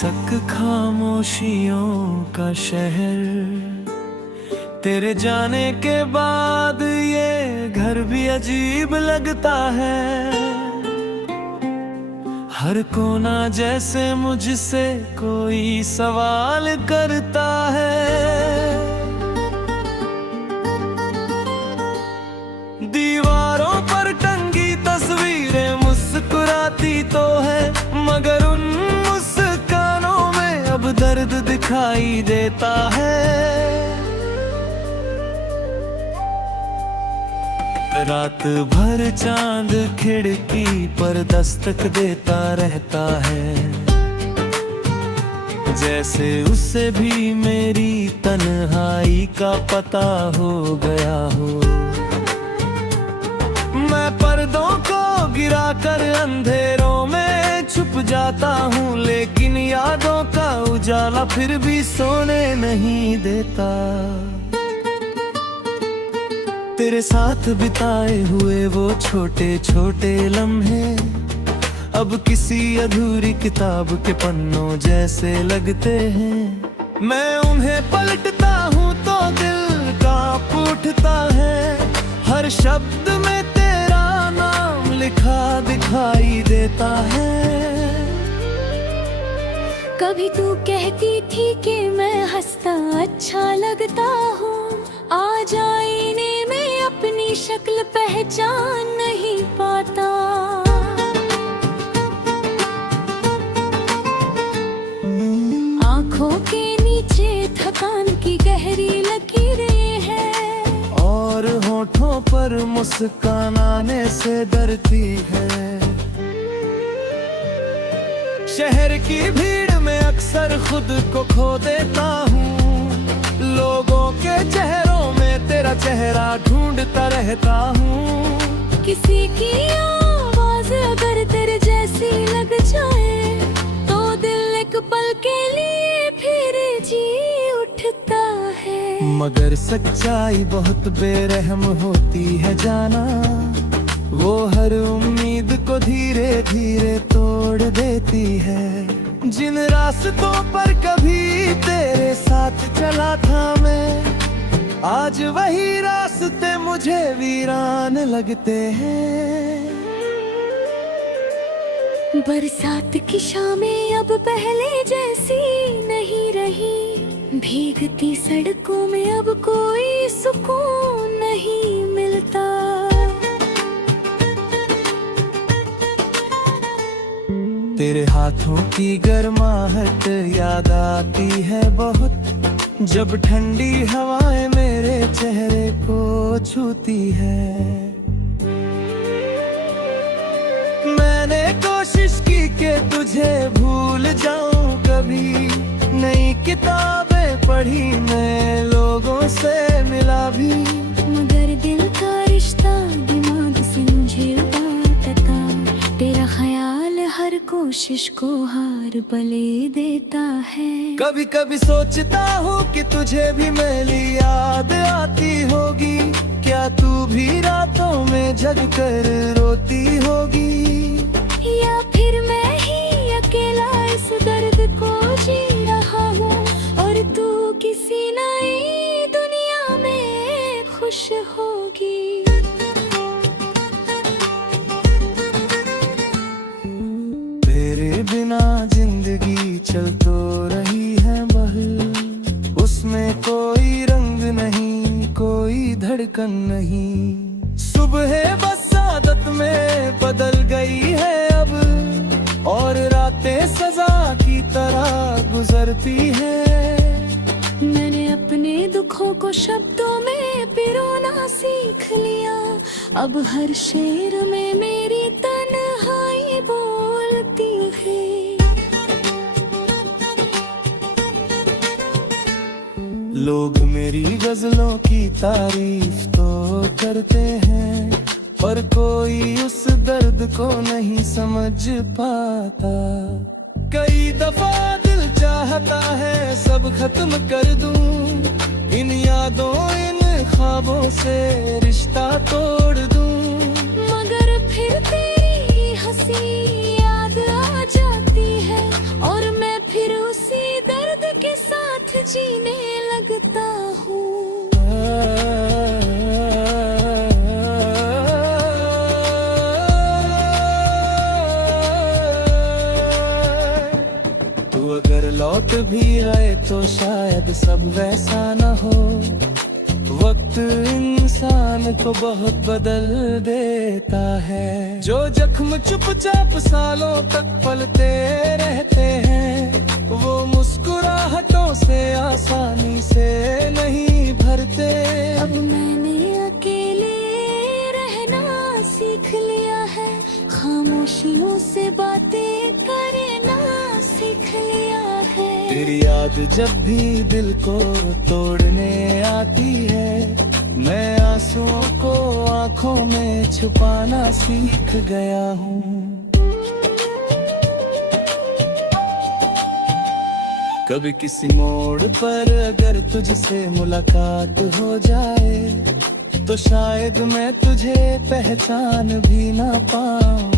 बेसक खामोशियों का शहर, तेरे जाने के बाद ये घर भी अजीब लगता है। हर कोना जैसे मुझसे कोई सवाल करता है। दीवारों पर टंगी तस्वीरें मुस्कुराती तो है, मगर उन मुस्कानों में अब दर्द दिखाई देता है। रात भर चांद खिड़की पर दस्तक देता रहता है, जैसे उसे भी मेरी तन्हाई का पता हो गया हो। मैं पर्दों को गिराकर अंधेरों में छुप जाता हूँ, लेकिन यादों का उजाला फिर भी सोने नहीं देता। तेरे साथ बिताए हुए वो छोटे छोटे लम्हे अब किसी अधूरी किताब के पन्नों जैसे लगते हैं। मैं उन्हें पलटता हूँ तो दिल कांप उठता है, हर शब्द में तेरा नाम लिखा दिखाई देता है। कभी तू कहती थी कि मैं हंसता अच्छा लगता हूँ, आज आईने में अपनी शक्ल पहचान नहीं पाता। आँखों के नीचे थकान की गहरी लकीरें हैं, और होठों पर मुस्कान आने से डरती है। शहर की भीड़ में अक्सर खुद को खो देता हूँ, लोगों के चेहरों में तेरा चेहरा ढूंढता रहता हूँ। किसी की आवाज अगर तेरे जैसी लग जाए तो दिल एक पल के लिए फिर जी उठता है। मगर सच्चाई बहुत बेरहम होती है जाना, वो हर उम्मीद को धीरे धीरे तोड़ देती है। जिन रास्तों पर कभी तेरे साथ चला था मैं, आज वही रास्ते मुझे वीरान लगते हैं। बरसात की शामें अब पहले जैसी नहीं रही, भीगती सड़कों में अब कोई सुकून नहीं मिलता। तेरे हाथों की गर्माहट याद आती है बहुत, जब ठंडी हवाएं मेरे चेहरे को छूती है। मैंने कोशिश की कि तुझे भूल जाऊं कभी, नई किताबें पढ़ी, नए लोगों से मिला भी, मगर दिल का रिश्ता दिमाग से मुझे बांटता। तेरा ख्याल हर कोशिश को हार बले देता है। कभी कभी सोचता हूँ कि तुझे भी मेरी याद आती होगी, क्या तू भी रातों में जग कर रोती होगी, या फिर मैं ही अकेला इस दर्द को जी रहा हूँ और तू किसी नई दुनिया में खुश होगी। तेरे बिना जिंदगी चल तो रही है बहल, उसमें कोई रंग नहीं, कोई धड़कन नहीं। सुबह बस आदत में बदल गई है अब, और रातें सजा की तरह गुजरती है। मैंने अपने दुखों को शब्दों में पिरोना सीख लिया, अब हर शेर में मेरी तन्हाई बोलती है। लोग मेरी गजलों की तारीफ तो करते हैं, पर कोई उस दर्द को नहीं समझ पाता। कई दफा दिल चाहता है सब खत्म कर दूं, इन यादों इन ख्वाबों से रिश्ता तोड़ दूं, मगर फिर तेरी हंसी याद आ जाती है और मैं फिर भी आए तो शायद सब वैसा न हो। वक्त इंसान को बहुत बदल देता है। जो जख्म चुपचाप सालों तक पलते रहते हैं, वो मुस्कुराहटों से आसानी से नहीं भरते। अब मैंने अकेले रहना सीख लिया है, खामोशियों से बातें करना सीख लिया है। तेरी याद जब भी दिल को तोड़ने आती है, मैं आंसुओं को आंखों में छुपाना सीख गया हूँ। कभी किसी मोड़ पर अगर तुझसे मुलाकात हो जाए, तो शायद मैं तुझे पहचान भी ना पाऊं।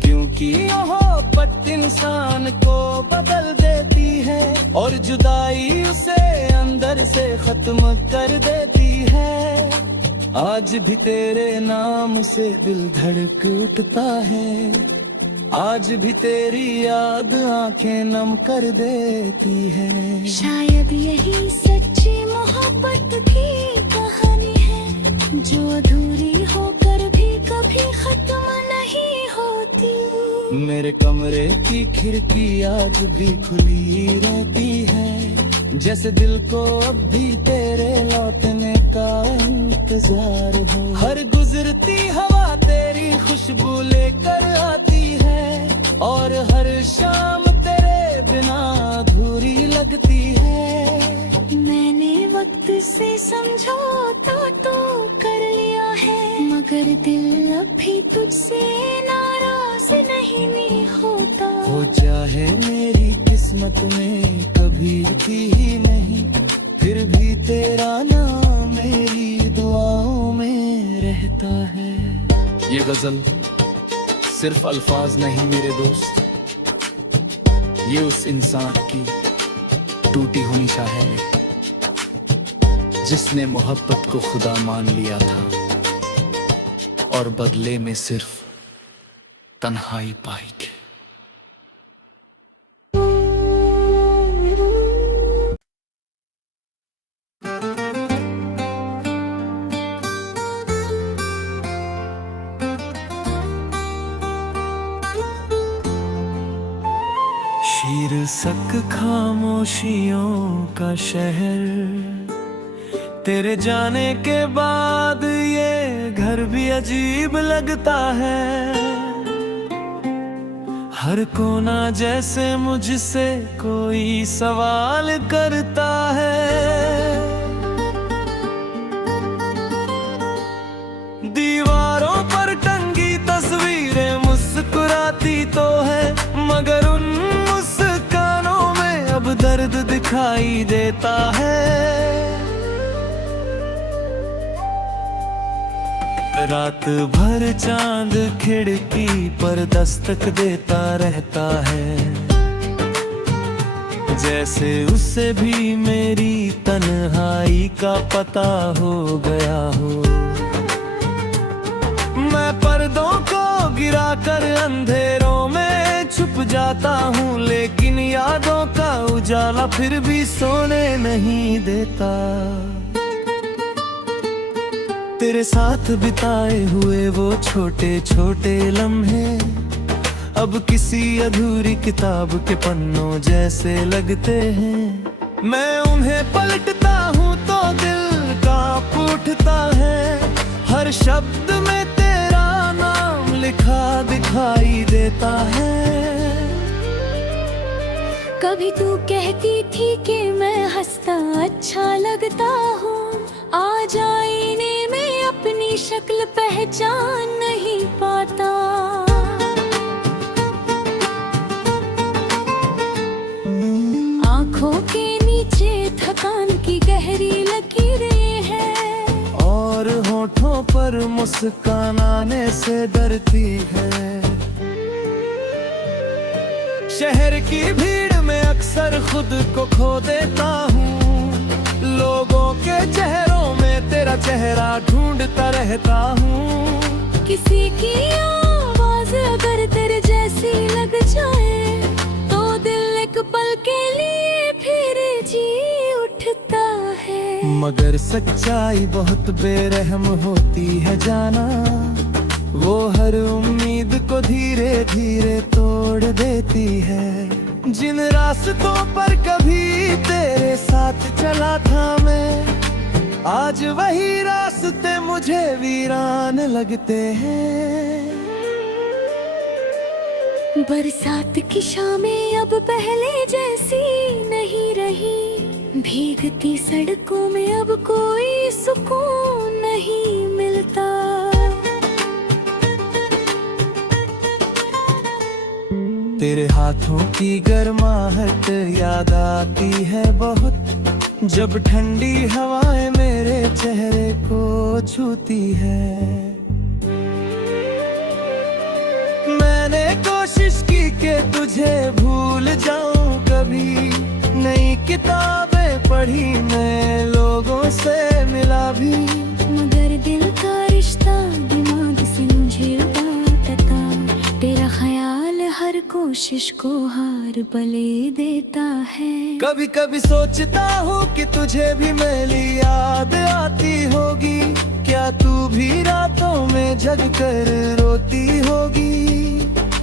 क्योंकि मोहब्बत इंसान को बदल देती है, और जुदाई उसे अंदर से खत्म कर देती है। आज भी तेरे नाम से दिल धड़क उठता है, आज भी तेरी याद आंखें नम कर देती है। शायद यही सच्ची मोहब्बत की कहानी है, जो अधूरी होकर भी कभी खत्म नहीं होती। मेरे कमरे की खिड़की आज भी खुली रहती है, जैसे दिल को अब भी तेरे लौटने का इंतजार हो। हर गुजरती हवा तेरी खुशबू लेकर आती है, और हर शाम तेरे बिना अधूरी लगती है। मैंने वक्त से समझौता तो कर लिया है, मगर दिल अब भी तुझसे नाराज नहीं होता। हो चाहे मेरी किस्मत में कभी थी ही नहीं, फिर भी तेरा नाम मेरी दुआओं में रहता है। ये गजल सिर्फ अल्फाज नहीं मेरे दोस्त, ये उस इंसान की टूटी हुई शाह है, जिसने मोहब्बत को खुदा मान लिया था, और बदले में सिर्फ तन्हाई पाई थी। शीर्षक खामोशियों का शहर, तेरे जाने के बाद ये घर भी अजीब लगता है। हर कोना जैसे मुझसे कोई सवाल करता है। दीवारों पर टंगी तस्वीरें मुस्कुराती तो है, मगर उन मुस्कानों में अब दर्द दिखाई देता है। रात भर चांद खिड़की पर दस्तक देता रहता है, जैसे उसे भी मेरी तन्हाई का पता हो गया हो। मैं पर्दों को गिराकर अंधेरों में छुप जाता हूँ, लेकिन यादों का उजाला फिर भी सोने नहीं देता। तेरे साथ बिताए हुए वो छोटे छोटे लम्हे अब किसी अधूरी किताब के पन्नों जैसे लगते हैं। मैं उन्हें पलटता हूँ तो दिल कांप उठता है, हर शब्द में तेरा नाम लिखा दिखाई देता है। कभी तू कहती थी कि मैं हंसता अच्छा लगता हूँ, आज आईने में अपनी शक्ल पहचान नहीं पाता। आँखों के नीचे थकान की गहरी लकीरें हैं, और होठों पर मुस्कान आने से डरती है। शहर की भीड़ में अक्सर खुद को खो देता हूँ, लोगों के चेहरों में तेरा चेहरा ढूंढता रहता हूँ। किसी की आवाज अगर तेरे जैसी लग जाए तो दिल एक पल के लिए फिर जी उठता है। मगर सच्चाई बहुत बेरहम होती है जाना, वो हर उम्मीद को धीरे धीरे तोड़ देती है। जिन रास्तों पर कभी तेरे साथ चला था मैं, आज वही रास्ते मुझे वीरान लगते हैं। बरसात की शामें अब पहले जैसी नहीं रही, भीगती सड़कों में अब कोई सुकून नहीं मिलता। तेरे हाथों की गर्माहट याद आती है बहुत, जब ठंडी हवाएं मेरे चेहरे को छूती है। मैंने कोशिश की कि तुझे भूल जाऊं कभी, नई किताबें पढ़ी, नए लोगों से मिला भी, मगर दिल का रिश्ता दिमाग से मुझे बांटता। तेरा ख्याल हर कोशिश को हार बले देता है। कभी कभी सोचता हूँ कि तुझे भी मेरी याद आती होगी, क्या तू भी रातों में जग कर रोती होगी,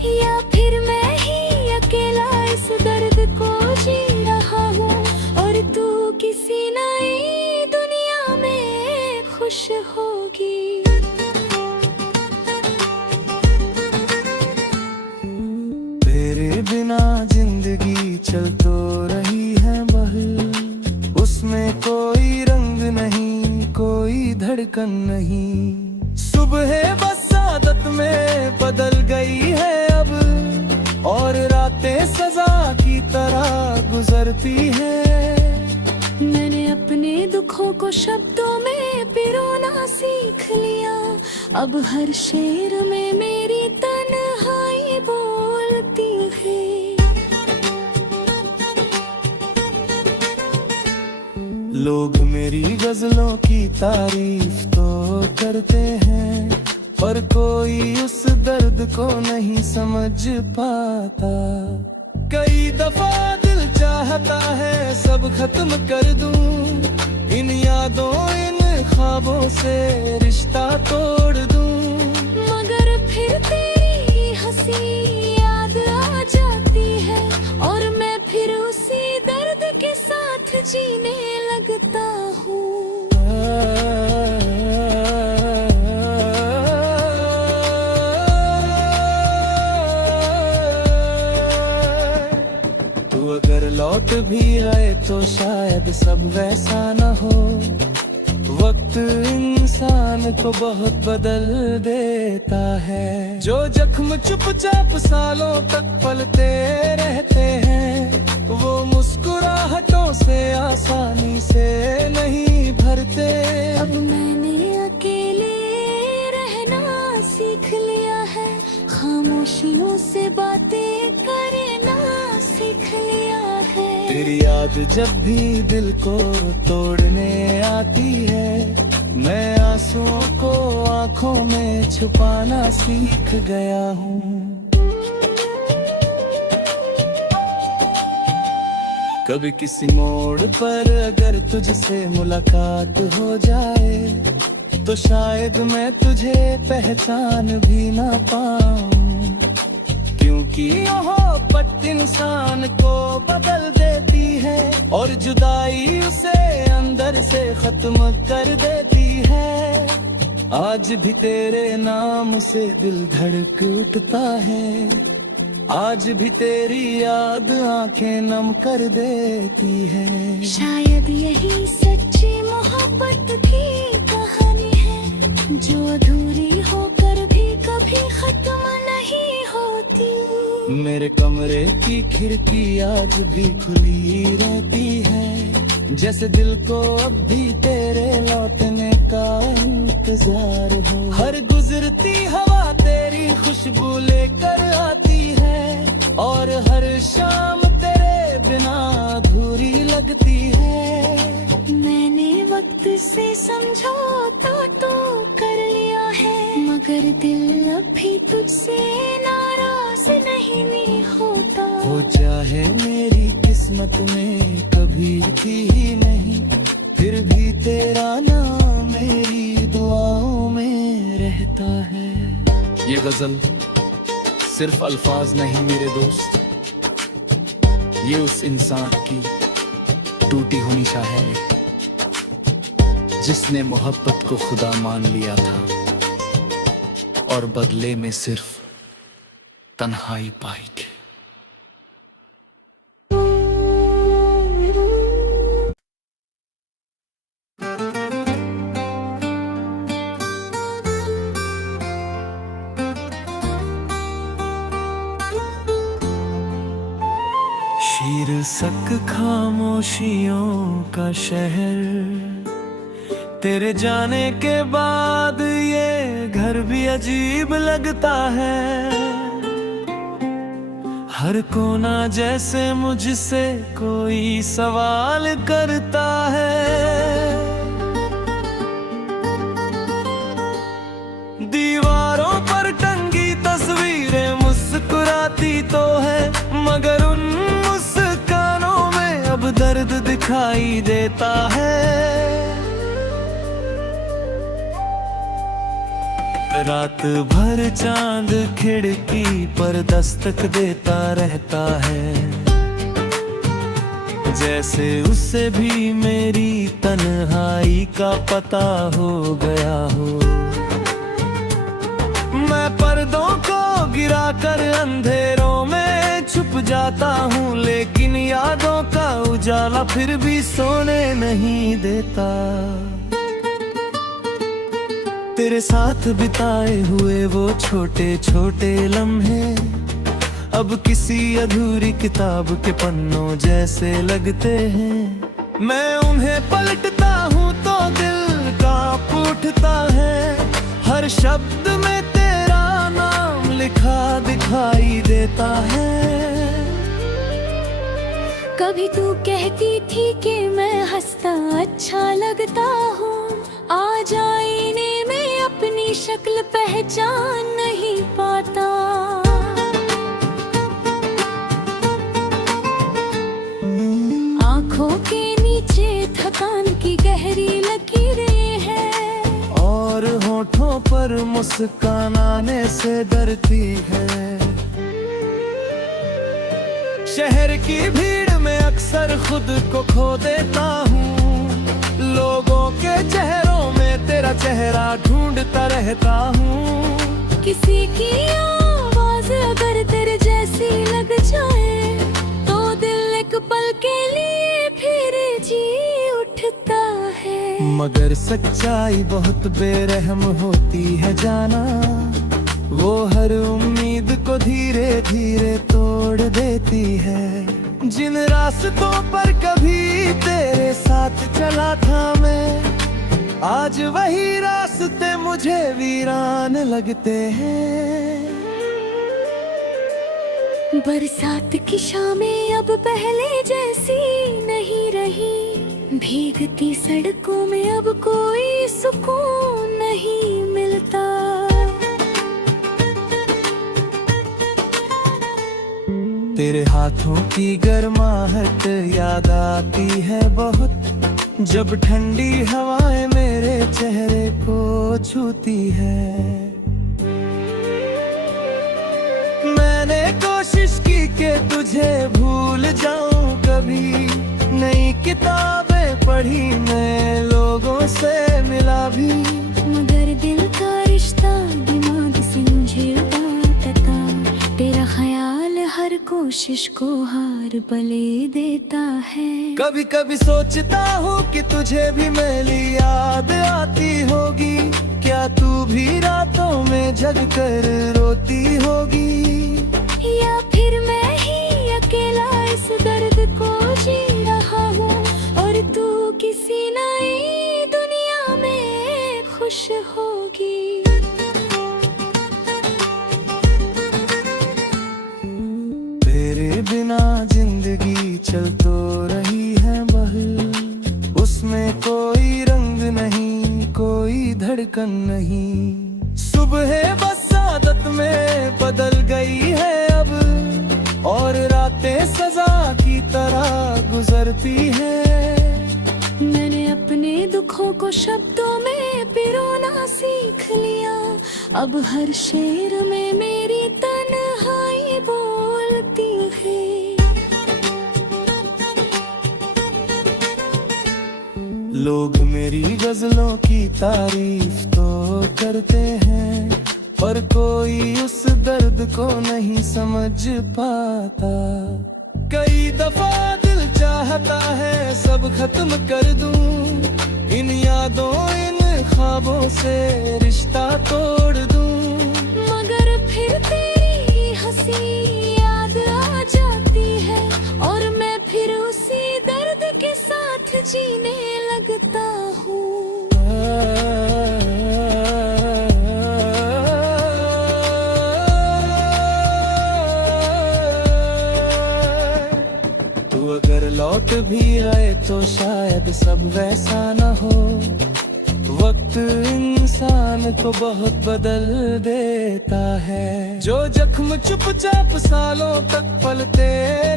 या फिर मैं ही अकेला इस दर्द को जी रहा हूँ और तू किसी नई दुनिया में खुश होगी। तेरे बिना जिंदगी चल तो रही है बहल, उसमें कोई रंग नहीं, कोई धड़कन नहीं। सुबह बस आदत में बदल गई है अब, और रातें सजा की तरह गुजरती है। मैंने अपने दुखों को शब्दों में पिरोना सीख लिया, अब हर शेर में मेरी तन्हाई बोलती है। लोग मेरी गजलों की तारीफ तो करते हैं, पर कोई उस दर्द को नहीं समझ पाता। कई दफा दिल चाहता है सब खत्म कर दूं, इन यादों इन ख्वाबों से रिश्ता तोड़ दूं, मगर फिर तेरी हंसी याद आ जाती है और मैं फिर उसी दर्द के साथ जीने लगता हूँ। तू अगर लौट भी आए तो शायद सब वैसा न हो, वक्त इंसान को बहुत बदल देता है। जो जख्म चुपचाप सालों तक पलते रहते हैं, वो मुस्कुराहटों से आसानी से नहीं भरते। अब मैंने अकेले रहना सीख लिया है, खामोशियों से बातें करना सीख लिया है। तेरी याद जब भी दिल को तोड़ने आती है, मैं आंसुओं को आंखों में छुपाना सीख गया हूँ। कभी किसी मोड़ पर अगर तुझसे मुलाकात हो जाए, तो शायद मैं तुझे पहचान भी ना पाऊं, क्योंकि मोहब्बत इंसान को बदल देती है और जुदाई उसे अंदर से खत्म कर देती है। आज भी तेरे नाम से दिल धड़क उठता है, आज भी तेरी याद आंखें नम कर देती है। शायद यही सच्ची मोहब्बत की कहानी है, जो अधूरी होकर भी कभी खत्म नहीं होती। मेरे कमरे की खिड़की आज भी खुली रहती है, जैसे दिल को अब भी तेरे लौटने का इंतजार हो। हर गुजरती हवा तेरी खुशबू लेकर आती है, और हर शाम तेरे बिना अधूरी लगती है। मैंने वक्त से समझौता तो कर लिया है, मगर दिल अभी तुझसे नाराज नहीं होता। जाता। हो चाहे मेरी किस्मत में कभी थी ही नहीं, फिर भी तेरा नाम मेरी दुआओं में रहता है। ये गजल सिर्फ अल्फाज नहीं मेरे दोस्त, ये उस इंसान की टूटी हुई शाह है जिसने मोहब्बत को खुदा मान लिया था और बदले में सिर्फ तन्हाई पाई थी। शीर्षक खामोशियों का शहर, तेरे जाने के बाद ये घर भी अजीब लगता है। हर कोना जैसे मुझसे कोई सवाल करता है। दीवारों पर टंगी तस्वीरें मुस्कुराती तो है, मगर उन मुस्कानों में अब दर्द दिखाई देता है। रात भर चांद खिड़की पर दस्तक देता रहता है, जैसे उसे भी मेरी तन्हाई का पता हो गया हो। मैं पर्दों को गिराकर अंधेरों में छुप जाता हूँ, लेकिन यादों का उजाला फिर भी सोने नहीं देता। तेरे साथ बिताए हुए वो छोटे छोटे लम्हे अब किसी अधूरी किताब के पन्नों जैसे लगते हैं। मैं उन्हें पलटता हूँ तो दिल कांप उठता है, हर शब्द में तेरा नाम लिखा दिखाई देता है। कभी तू कहती थी कि मैं हंसता अच्छा लगता हूँ, आज आईने में अपनी शक्ल पहचान नहीं पाता। आँखों के नीचे थकान की गहरी लकीरें हैं, और होठों पर मुस्कान आने से डरती है। शहर की भीड़ में अक्सर खुद को खो देता हूँ, लोगों के चेहरों में तेरा चेहरा ढूंढता रहता हूँ। किसी की आवाज अगर तेरे जैसी लग जाए तो दिल एक पल के लिए फिर जी उठता है। मगर सच्चाई बहुत बेरहम होती है जाना, वो हर उम्मीद को धीरे धीरे तोड़ देती है। जिन रास्तों पर कभी तेरे साथ चला था मैं, आज वही रास्ते मुझे वीरान लगते हैं। बरसात की शामें अब पहले जैसी नहीं रही, भीगती सड़कों में अब कोई सुकून नहीं मिलता। तेरे हाथों की गर्माहट याद आती है बहुत, जब ठंडी हवाएं मेरे चेहरे को छूती है। मैंने कोशिश की कि तुझे भूल जाऊं कभी, नई किताबें पढ़ी, नए लोगों से मिला भी, मगर दिल का रिश्ता दिमाग से मुझे बांटता। तेरा ख्याल हर कोशिश को हार बले देता है। कभी कभी सोचता हूँ कि तुझे भी मेरी याद आती होगी, क्या तू भी रातों में जग कर रोती होगी, या फिर मैं ही अकेला इस दर्द को जी रहा हूँ और तू किसी नई दुनिया में खुश होगी। तेरे बिना जिंदगी चल तो रही है बहल, उसमें कोई रंग नहीं, कोई धड़कन नहीं। सुबह बस आदत में बदल गई है अब, और करती है। मैंने अपने दुखों को शब्दों में पिरोना सीख लिया। अब हर शेर में मेरी तन्हाई बोलती है। लोग मेरी गजलों की तारीफ तो करते हैं, पर कोई उस दर्द को नहीं समझ पाता। कई दफा दिल चाहता है सब खत्म कर दूं, इन यादों इन ख्वाबों से रिश्ता तोड़ दूं। मगर फिर तेरी हंसी याद आ जाती है, और मैं फिर उसी दर्द के साथ जीने लगता हूँ। तू अगर लौट भी आए तो शायद सब वैसा न हो। वक्त इंसान को बहुत बदल देता है। जो जख्म चुपचाप सालों तक पलते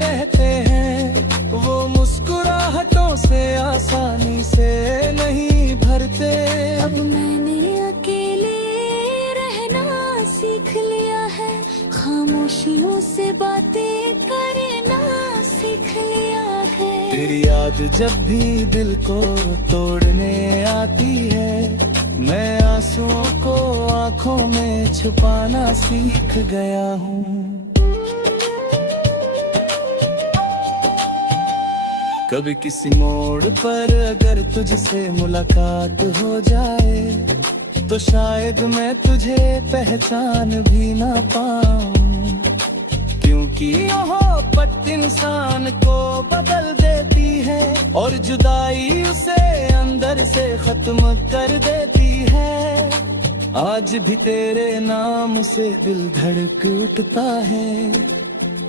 रहते हैं, वो मुस्कुराहटों से आसानी से नहीं भरते। अब मैंने अकेले रहना सीख लिया है, खामोशियों से बातें करना सीख लिया है। तेरी याद जब भी दिल को तोड़ने आती है, मैं आंसुओं को आंखों में छुपाना सीख गया हूँ। कभी किसी मोड़ पर अगर तुझसे मुलाकात हो जाए, तो शायद मैं तुझे पहचान भी ना पाऊं। क्योंकि मोहब्बत इंसान को बदल देती है, और जुदाई उसे अंदर से खत्म कर देती है। आज भी तेरे नाम से दिल धड़क उठता है,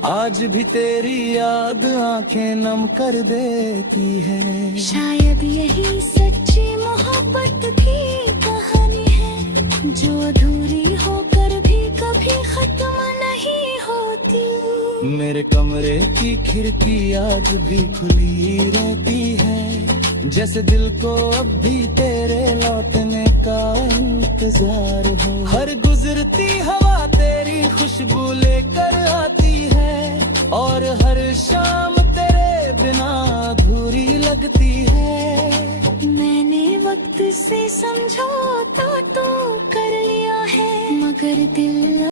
आज भी तेरी याद आंखें नम कर देती है। शायद यही सच्ची मोहब्बत की कहानी है, जो अधूरी होकर भी कभी खत्म नहीं होती। मेरे कमरे की खिड़की आज भी खुली रहती है, जैसे दिल को अब भी तेरे लौटने का इंतजार हो। हर गुजरती हवा तेरी खुशबू लेकर आती है, और हर शाम तेरे बिना अधूरी लगती है। मैंने वक्त से समझौता तो कर लिया है, मगर दिल